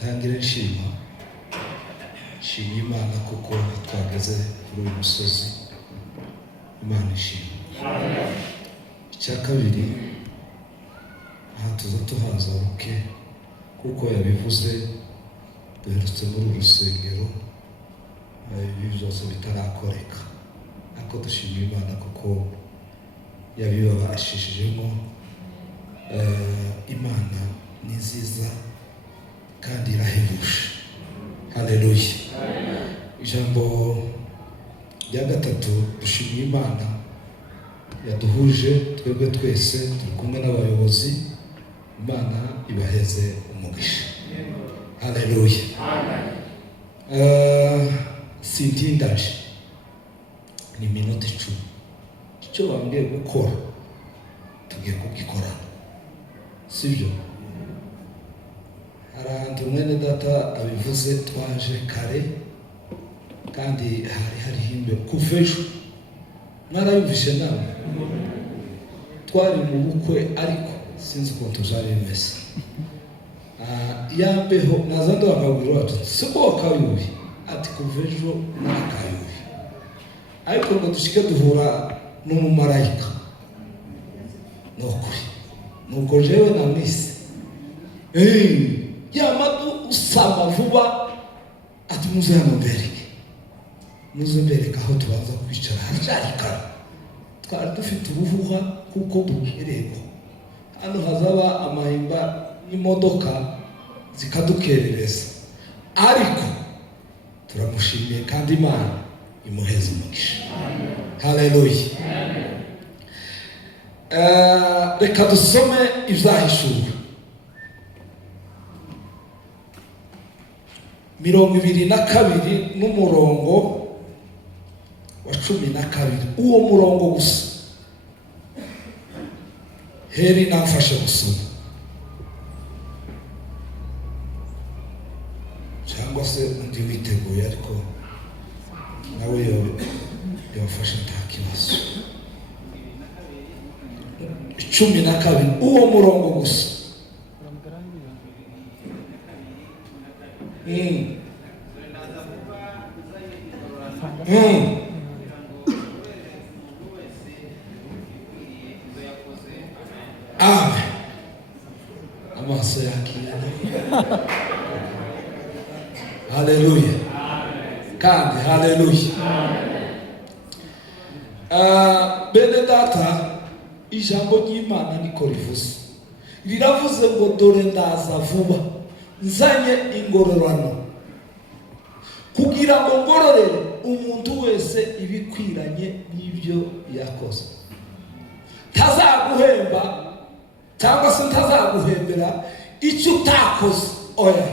tangire nshima Imana kuko twageze kuri uyu musozi. Imana ishimwe. Icya kabiri, aha tuza tuhaza buke kuko yabivuze duherutse muri urusengero ibi byose bitarakoreka, ariko dushimira Imana kuko yabibabashishijemo. Imana ni nziza kandi irahebuje. Haleluya. Ijambo rya gatatu, dushimira Imana yaduhuje twebwe twese turi kumwe n'abayobozi. Imana ibaheze umugisha. Haleluya. Sintindaje ni minota 10. Icyo bambwiye gukora tugiye kugikorana, sibyo? Arantu mwene data abivuze twaje kare kandi hari himbe kufejo narayumvishe nawe twari mu bukwe, ariko sinzi ko tujari mese yambeho nazando bakabwira watu siko bakayubi ati kufejo nakayubi, ariko ngo dushike duhura n'umumarayika nokuri nuko jewe na misi yamadu usaba vuba ati muze hano mbereke, muze mbereke aho tubanza kwicara hacari kare. Twari dufite ubuhuha kuko bukererwa hano, hazaba amahimba y'imodoka zikadukerereza, ariko turamushimiye kandi Imana imuheze umugisha. Haleluya. Reka dusome Ivyahishura 22 n'umurongo wa 12. Uwo murongo gusa heri namfashe gusoma, cyangwa se undi witeguye, ariko nawe yafashe nta kibazo. 12 uwo murongo gusa. Amen. Amaso yakira. Haleluya. Kandi haleluya. Bene data, ijambo ry'Imana niko rivuze. Riravuze ngo dore ndaza vuba, nzanye ingororano kugira ngo ngororere umuntu wese ibikwiranye n'ibyo yakoze. Tazaguhemba cyangwa se ntazaguhembera icyo utakoze, oya,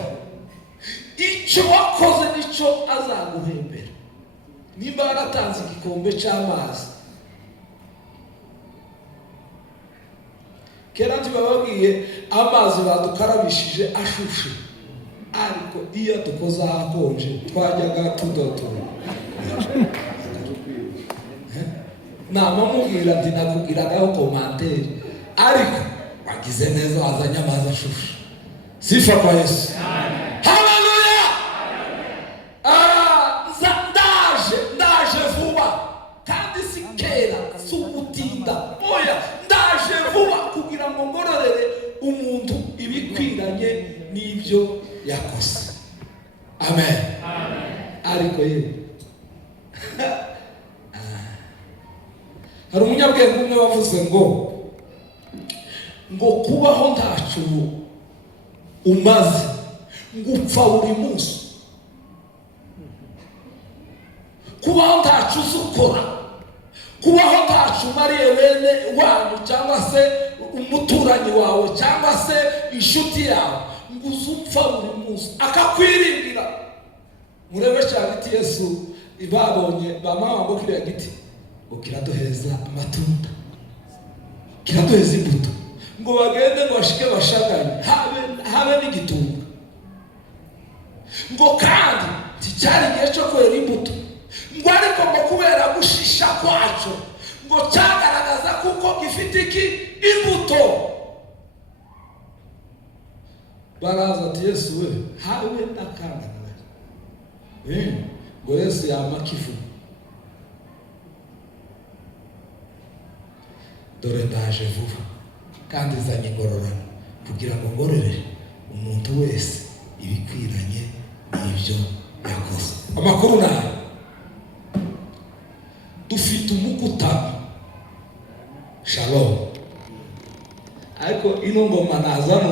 icyo wakoze nicyo azaguhembera. Niba waratanze igikombe cy'amazi, kera ntibababwiye amazi badukarabishije ashushe, ariko iyo dukoze ahakonje twajyaga tudotora. Nama mubwira ati nakubwiragaho komanteri, ariko wagize neza wazanye amazi ashushe. Sifa kwa Yesu. Haleluya. Ndaje vuba kandi sikera sugutinda, oya, ndaje vuba kugira ngo ngororere umuntu ibikwiranye n'ibyo yakoze. Amen. Ariko yewe hari umunyabwenge umwe wavuze ngo kubaho ntacu umaze, ngo upfa buri munsi. Kubaho ntacu uzukora, kubaho ntacu umariye bene wanyu cyangwa se umuturanyi wawe cyangwa se inshuti yawe, ngo uzupfa buri munsi akakwirindira. Murebe cyane iti Yesu ibabonye bamama ngo kiriya giti ngo kiraduheza amatunda, kiraduheza imbuto, ngo bagende ngo bashike bashaganye habe n'igitunga, ngo kandi ticyari igihe cyo kwera imbuto, ngo ariko ngo kubera gushisha kwacu ngo cyagaragaza kuko gifite iki imbuto. baraza ati Yesu we hawe nakanga ngo Yesu yamakivu dore ndaje vuba kandi zanye ingororano kugira ngo ngororere umuntu wese ibikwiranye n'ibyo yakoze. Amakuru nayo dufite umukutano shalom, ariko ino ngoma nazano